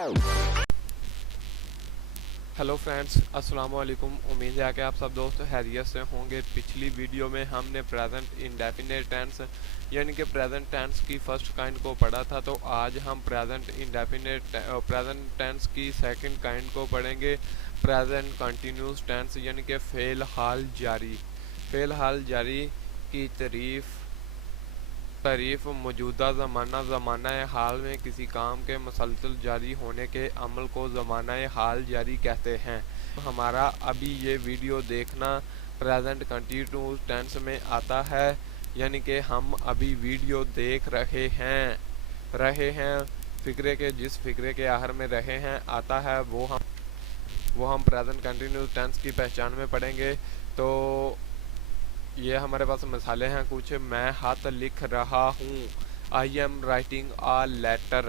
Hello friends, अस्सलाम वालेकुम। उम्मीद है कि आप सब दोस्त खैरियत से होंगे। पिछली वीडियो में हमने प्रेजेंट इंडेफिनिट टेंस यानी कि प्रेजेंट टेंस की फर्स्ट काइंड को पढ़ा था, तो आज हम प्रेजेंट टेंस की सेकंड काइंड को पढ़ेंगे, प्रेजेंट कंटिन्यूस टेंस यानी कि फ़ेल हाल जारी। फ़ेल हाल जारी की तारीफ मौजूदा ज़माना हाल में किसी काम के मुसलसल जारी होने के अमल को ज़माना हाल जारी कहते हैं। हमारा अभी ये वीडियो देखना प्रेजेंट कंटिन्यूस टेंस में आता है, यानी कि हम अभी वीडियो देख रहे हैं फ़िक्रे के जिस फ़िक्रे के आखिर में रहे हैं आता है वो हम प्रेजेंट कंटिन्यूस टेंस की पहचान में पढ़ेंगे। तो ये हमारे पास मिसालें हैं कुछ। मैं हाथ लिख रहा हूँ, I am writing a letter.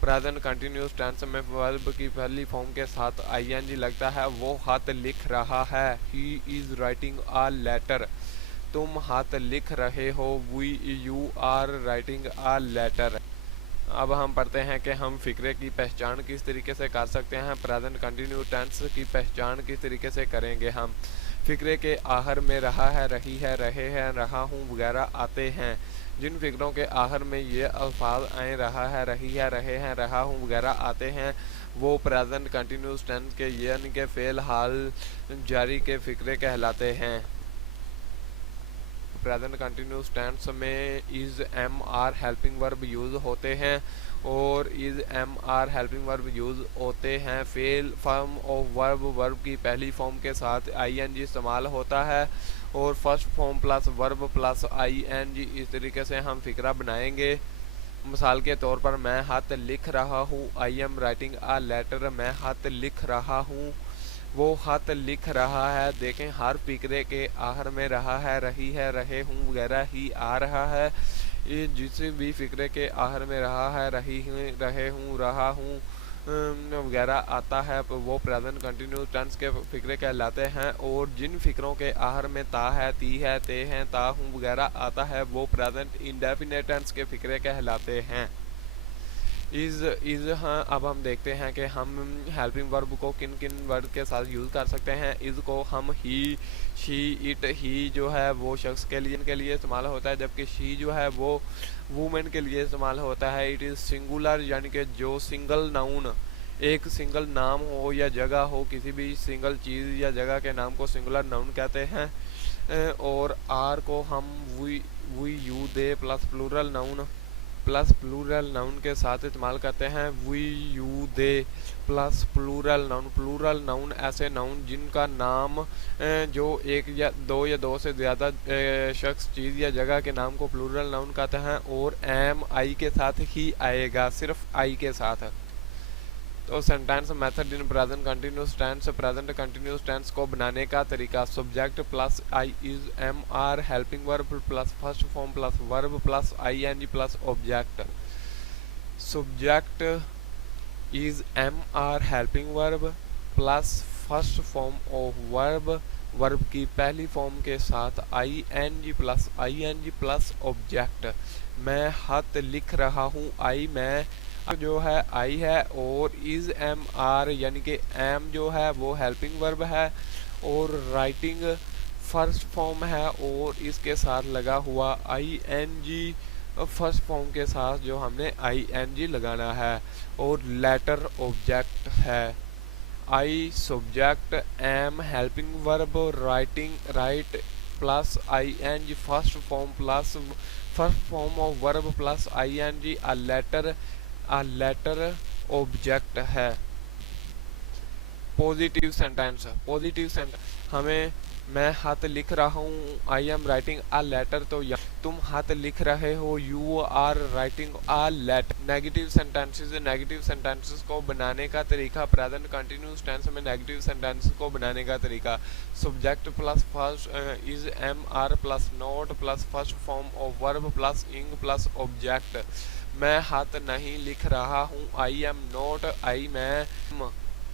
Present continuous tense में वर्ब की पहली फॉर्म के साथ आईएनजी लगता है, वो हाथ लिख रहा है, he is writing a letter. तुम हाथ लिख रहे हो, you are writing a letter. अब हम पढ़ते हैं कि हम फ़िक्रे की पहचान किस तरीके से कर सकते हैं। प्रेजेंट कंटिन्यूस टेंस की पहचान किस तरीके से करेंगे हम। फ़िक्रे के आखिर में रहा है, रही है, रहे हैं, रहा हूँ वगैरह आते हैं। जिन फ़िक्रों के आखिर में ये अल्फाज आए, रहा है, रही है, रहे हैं, रहा हूँ वगैरह आते हैं, वो प्रेजेंट कंटिन्यूस टेंस के यानी कि फ़ेल हाल जारी के फ़िक्रे कहलाते हैं। प्रेजेंट कंटिन्यूस टेंस में is am are helping verb use होते हैं और is am are helping verb use होते हैं। फेल फॉर्म ऑफ वर्ब की पहली फॉर्म के साथ आईएनजी इस्तेमाल होता है और first form plus verb plus I N G. इस तरीके से हम फ़िक्रा बनाएंगे। मिसाल के तौर पर मैं हाथ लिख रहा हूँ, I am writing a letter. मैं हाथ लिख रहा हूँ, वो हाथ लिख रहा है। देखें हर फ़िक्रे के आखिर में रहा है, रही है, रहे हूँ वगैरह ही आ रहा है। ये जिस भी फ़िक्रे के आखिर में रहा है, रही हूँ, रहे हूँ, रहा हूँ वगैरह आता है वो प्रेजेंट कंटिन्यूस टेंस के फ़िक्रे कहलाते हैं। और जिन फ़िक्रों के आखिर में ता है, ती है, ते हैं, ता हूँ वगैरह आता है वो प्रेजेंट इंडेफिनिट टेंस के फ़िक्रे कहलाते हैं। इज़ हाँ, अब हम देखते हैं कि हम हेल्पिंग वर्ब को किन किन वर्ड के साथ यूज़ कर सकते हैं। इज़ को हम ही, शी, इट, ही जो है वो शख्स के लिए इस्तेमाल होता है, जबकि शी जो है वो वुमेन के लिए इस्तेमाल होता है। इट इज़ सिंगुलर यानी कि जो सिंगल नाउन, एक सिंगल नाम हो या जगह हो, किसी भी सिंगल चीज़ या जगह के नाम को सिंगुलर नाउन कहते हैं। और आर को हम we you they plus plural noun के साथ इस्तेमाल करते हैं। We you they plus plural noun ऐसे नाउन जिनका नाम जो एक या दो से ज़्यादा शख्स, चीज़ या जगह के नाम को प्लूरल नाउन कहते हैं और एम आई के साथ ही आएगा, सिर्फ आई के साथ। तो sentence method in present continuous tense को बनाने का तरीका। Subject plus I is am are helping verb plus first form plus verb plus I N G plus object. Subject is am are helping verb plus first form of verb की पहली फॉर्म के साथ I N G plus object. मैं हाथ लिख रहा हूँ, आई मैं जो है आई है और इज एम आर यानी कि एम जो है वो हेल्पिंग वर्ब है और राइटिंग फर्स्ट फॉर्म है और इसके साथ लगा हुआ I N G first form के साथ जो हमने आई एन जी लगाना है और लेटर ऑब्जेक्ट है। I subject, am helping verb, write plus I N G first form plus first form of verb plus I N G a letter object है। Positive sentence हमें मैं हाथ लिख रहा हूँ, I am writing a letter, तो तुम हाथ लिख रहे हो, you are writing a letter. Negative sentences को बनाने का तरीका। प्रेजेंट कंटिन्यूस टेंस में नेगेटिव सेंटेंसेस को बनाने का तरीका। Subject plus first is am are plus not plus first form of verb plus ing plus object. मैं हाथ नहीं लिख रहा हूँ, आई एम नोट, आई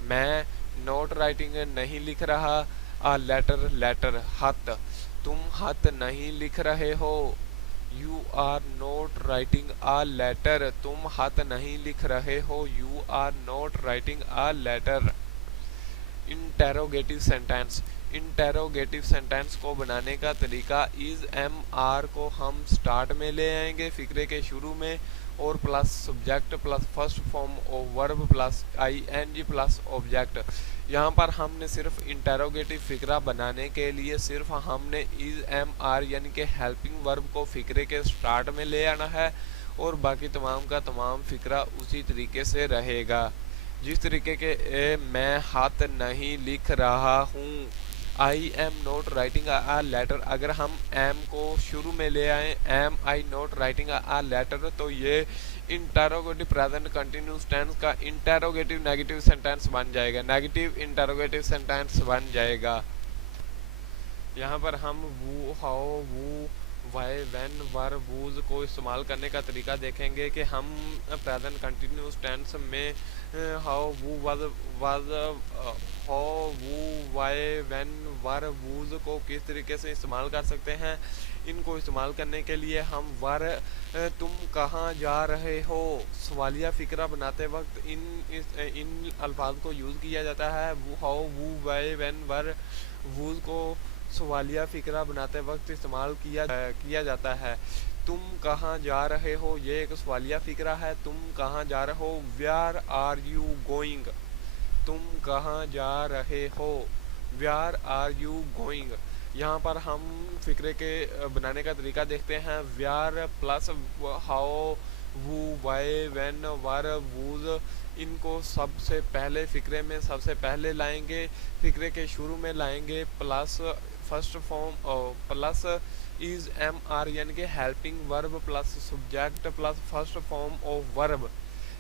मैं नोट राइटिंग नहीं लिख रहा, आ लेटर हाथ। तुम हाथ नहीं लिख रहे हो, you are not writing a letter, तुम खत नहीं लिख रहे हो। You are not writing a letter. Interrogative sentence, interrogative sentence को बनाने का तरीका इज एम आर को हम स्टार्ट में ले आएंगे फिक्रे के शुरू में, और plus subject plus first form of verb plus I N G plus object. यहाँ पर हमने सिर्फ इंटेरोगेटिव फिक्रा बनाने के लिए सिर्फ हमने इज एम आर यानी कि हेल्पिंग वर्ब को फिक्रे के स्टार्ट में ले आना है, और बाकी तमाम का तमाम फिक्रा उसी तरीके से रहेगा। जिस तरीके के मैं हाथ नहीं लिख रहा हूँ, I am not writing a letter, अगर हम एम को शुरू में ले आए, am I not writing a letter, तो ये इंटेरोगेटिव प्रेजेंट कंटिन्यूस टेंस का इंटेरोगेटिव नेगेटिव सेंटेंस बन जाएगा, नेगेटिव इंटेरोगेटिव सेंटेंस बन जाएगा। यहाँ पर हम वो, हाउ, वो, वाई, व्हेन, वर, वूज को इस्तेमाल करने का तरीका देखेंगे कि हम प्रेजेंट कंटिन्यूस टेंस में हाउ, वो, वाज, हाउ, वो, वाई, व्हेन, वर, वूज को किस तरीके से इस्तेमाल कर सकते हैं। इनको इस्तेमाल करने के लिए हम वर, तुम कहाँ जा रहे हो, सवालिया फ़िक्रा बनाते वक्त इन अल्फाज को यूज़ किया जाता है। वो, हाउ, वो, वाई, व्हेन, वर, वूज को सवालिया फ़िक्रा बनाते वक्त इस्तेमाल किया जाता है। तुम कहाँ जा रहे हो, ये एक सवालिया फ़िक्रा है। तुम कहाँ जा रहे हो, वेयर आर यू गोइंग, तुम कहाँ जा रहे हो, वेयर आर यू गोइंग। यहाँ पर हम फ़िक्रे के बनाने का तरीका देखते हैं। वेयर प्लस हाउ, वो, वाई, व्हेन, वर, वूज, इनको सबसे पहले फ़िक्रे में सबसे पहले लाएंगे, फ़िक्रे के शुरू में लाएंगे, plus first form plus is am are यानी कि helping verb plus subject plus first form of verb.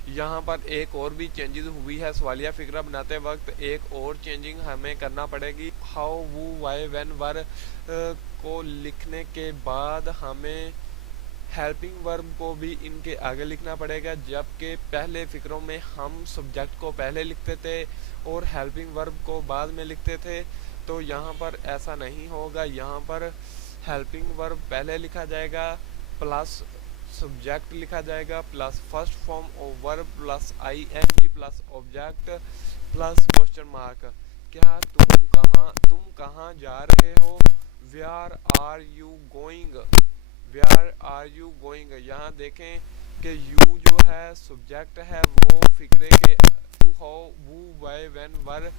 यहाँ पर एक और भी चेंजेस हुई है सवालिया फ़िक्रा बनाते वक्त, एक और चेंजिंग हमें करना पड़ेगी। हाउ, वो, वाई, व्हेन, वर को लिखने के बाद हमें हेल्पिंग वर्ब को भी इनके आगे लिखना पड़ेगा, जबकि पहले फ़िक्रों में हम सब्जेक्ट को पहले लिखते थे और हेल्पिंग वर्ब को बाद में लिखते थे। तो यहाँ पर ऐसा नहीं होगा, यहाँ पर हेल्पिंग वर्ब पहले लिखा जाएगा, प्लस सब्जेक्ट लिखा जाएगा, plus first form of verb plus I N G plus object plus question mark. क्या तुम कहाँ जा रहे हो, where are you going, where are you going. यहाँ देखें कि यू जो है सब्जेक्ट है, वो फिक्रे के हाउ, वो, वाई, व्हेन, वर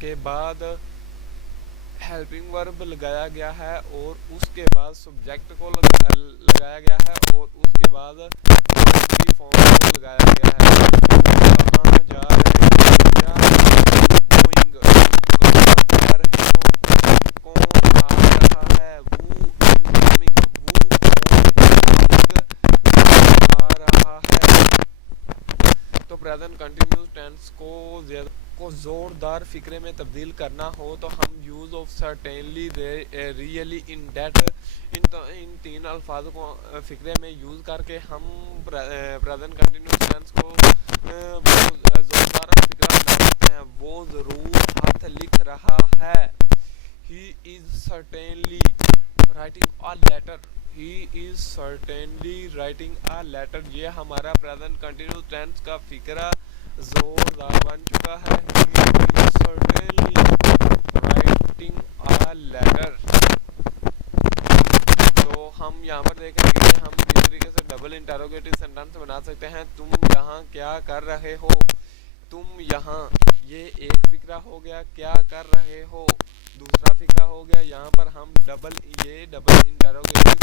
के बाद हेल्पिंग वर्ब लगाया गया है, और उसके बाद सब्जेक्ट को लगाया गया है, और उसके बाद की फॉर्म को लगाया गया है। कहाँ जा रहे हो, गोइंग, कहाँ जा रहे हो, कौन आ रहा है, वो इज कमिंग, वो कौन आ रहा है। तो प्रेजेंट कंटिन्यूस टेंस को जोरदार फिक्रे में तब्दील करना हो तो हम use of certainly, really, indeed, इन तीन अल्फाज को फिक्रे में यूज़ करके हम प्रेजेंट कंटिन्यूस टेंस को जोरदार फिक्रा बना सकते हैं। वो ज़रूर हाथ लिख रहा है, he is certainly writing a letter, he is certainly writing a letter. ये हमारा प्रेजेंट कंटिन्यूस टेंस का फिक्रा जोरदार बन चुका है। He is certainly writing a letter। तो हम यहाँ पर देखेंगे कि हम किस तरीके से डबल इंटेरोगेटिव सेंटेंस बना सकते हैं। तुम यहाँ क्या कर रहे हो, तुम यहाँ, ये एक फिक्रा हो गया, क्या कर रहे हो दूसरा फिक्रा हो गया। यहाँ पर हम डबल इंटेरोगेटिव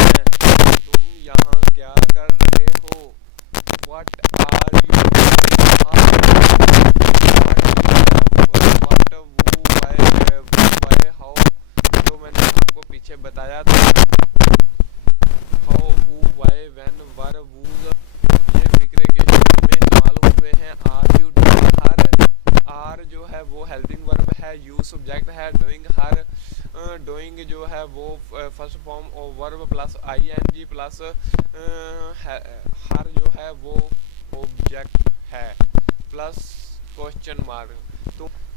हैं। तुम यहाँ क्या कर रहे हो, what are you doing, how, जो मैंने आपको पीछे बताया था, हाउ, वो, वाई, व्हेन, वर, वूज, ये फिक्रे के शुरू में इस्तेमाल हुए हैं। Are you doing, her, are जो है वो हेल्पिंग वर्ब है, यू सब्जेक्ट है, डूइंग हर, डूइंग जो है वो first form of verb plus I N G plus her जो है वो ऑब्जेक्ट है प्लस क्वेश्चन मार्क।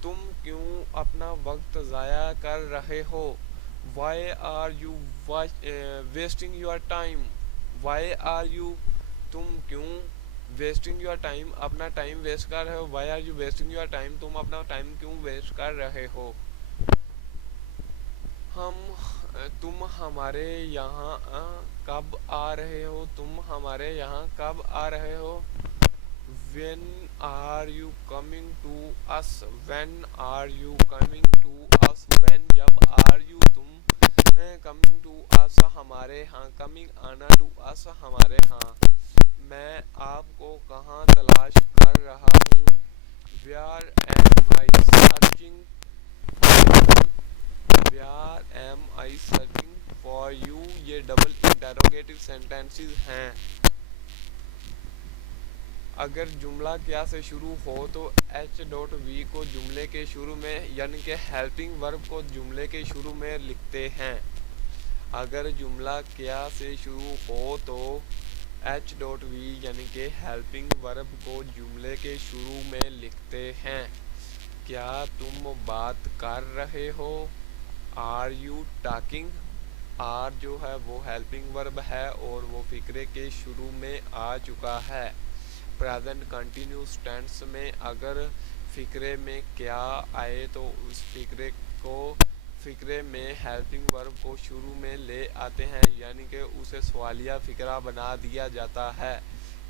तुम क्यों अपना वक्त ज़ाया कर रहे हो, why are you wasting your time, why are you, तुम क्यों वेस्टिंग योर टाइम, अपना टाइम वेस्ट कर रहे हो। Why are you wasting your time, तुम अपना टाइम क्यों वेस्ट कर रहे हो। हम तुम हमारे यहाँ कब आ रहे हो, तुम हमारे यहाँ कब आ रहे हो। When are you coming to us, when are you coming to us, when जब are you तुम coming to us हमारे यहाँ, coming आना to us हमारे यहाँ। मैं आपको कहाँ तलाश कर रहा हूँ। Where am I searching, where am I searching for you, ये डबल इंटरोगेटिव सेंटेंसेस हैं। अगर जुमला क्या से शुरू हो तो H.V को जुमले के शुरू में यानी कि हेल्पिंग वर्ब को जुमले के शुरू में लिखते हैं। अगर जुमला क्या से शुरू हो तो H.V यानी कि हेल्पिंग वर्ब को जुमले के शुरू में लिखते हैं। क्या तुम बात कर रहे हो, आर यू टॉकिंग। आर जो है वो हेल्पिंग वर्ब है और वो फिक्रे के शुरू में आ चुका है। प्रेजेंट कंटिन्यूस टेंस में अगर फिक्रे में क्या आए तो उस फिक्रे में हेल्पिंग वर्ब को शुरू में ले आते हैं, यानी कि उसे सवालिया फिक्रा बना दिया जाता है।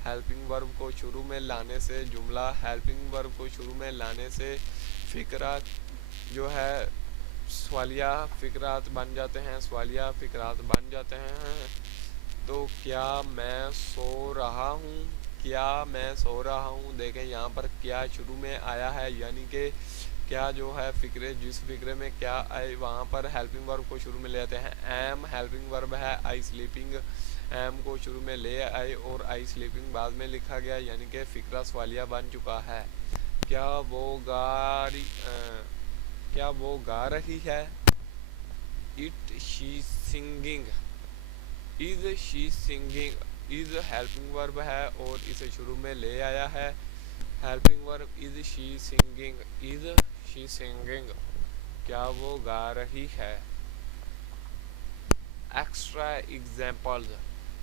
हेल्पिंग वर्ब को शुरू में लाने से जुमला, हेल्पिंग वर्ब को शुरू में लाने से फिक्रा जो है सवालिया फिक्रात बन जाते हैं, सवालिया फिक्रात बन जाते हैं। तो क्या मैं सो रहा हूँ, क्या मैं सो रहा हूँ। देखें यहाँ पर क्या शुरू में आया है, यानी कि क्या जो है फिक्रे, जिस फिक्रे में क्या आए वहाँ पर हेल्पिंग वर्ब को शुरू में ले आते हैं। एम हेल्पिंग वर्ब है, आई स्लीपिंग एम को शुरू में ले आए और आई स्लीपिंग बाद में लिखा गया, यानी कि फिक्रा सवालिया बन चुका है। क्या वो गा रही है। It she singing, is she singing, is helping verb है और इसे शुरू में ले आया है helping verb is she singing, is she singing. क्या वो गा रही है। एक्स्ट्रा एग्जाम्पल्स,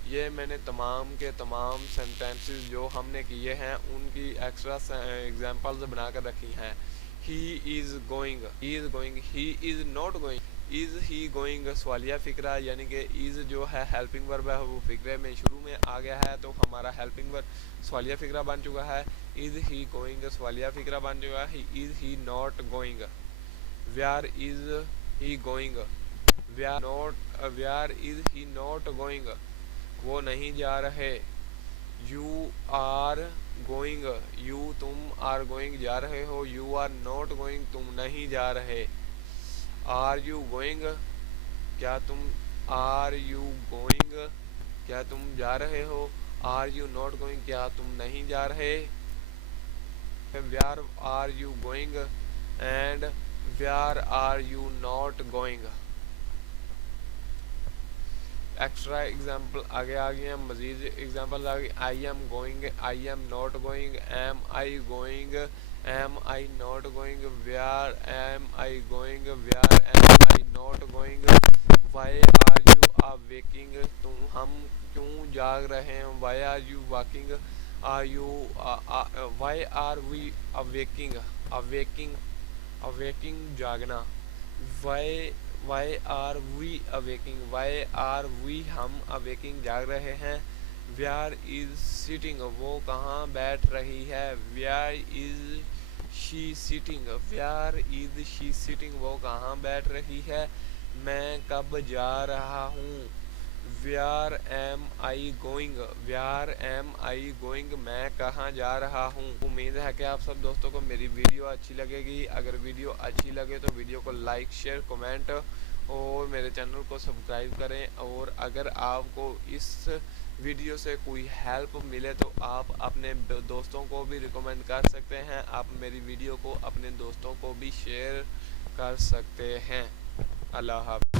ये मैंने तमाम के तमाम सेंटेंसेस जो हमने किए हैं उनकी एक्स्ट्रा एग्जाम्पल्स बनाकर रखी हैं। He is going, he is going, he is not going, is he going सवालिया फिक्रा, यानी कि इज़ जो है हेल्पिंग वर्ब है वो फिक्रे में शुरू में आ गया है तो हमारा हेल्पिंग वर्ब सवालिया फिक्रा बन चुका है। इज़ ही गोइंग सवालिया फिक्रा बन चुका है। Is he not going, where is he going, where is he not going, वो नहीं जा रहे। यू आर गोइंग, यू तुम आर गोइंग जा रहे हो। यू आर नॉट गोइंग, तुम नहीं जा रहे। आर यू गोइंग, क्या तुम, आर यू गोइंग, क्या तुम जा रहे हो। आर यू नॉट गोइंग, क्या तुम नहीं जा रहे। Where are you going and where are you not going. Extra example आगे आ गए हैं, मजीद एग्जाम्पल आ गए। I am going, I am not going, am I going, am I not going, where am I going, where am I not going. Why are you awaking, हम क्यों जाग रहे हैं। Why are you walking, are you, why are we awaking, awaking, awaking जागना। Y are we awaking, why are we हम awaking जाग रहे हैं। वेयर इज सिटिंग, वो कहाँ बैठ रही है। Where is she sitting, where is she sitting, वो कहाँ बैठ रही है। मैं कब जा रहा हूँ। Where am I going, where am I going, मैं कहाँ जा रहा हूँ। उम्मीद है कि आप सब दोस्तों को मेरी वीडियो अच्छी लगेगी। अगर वीडियो अच्छी लगे तो वीडियो को लाइक शेयर कमेंट और मेरे चैनल को सब्सक्राइब करें। और अगर आपको इस वीडियो से कोई हेल्प मिले तो आप अपने दोस्तों को भी रिकमेंड कर सकते हैं। आप मेरी वीडियो को अपने दोस्तों को भी शेयर कर सकते हैं। अल्लाह हाफ़िज़।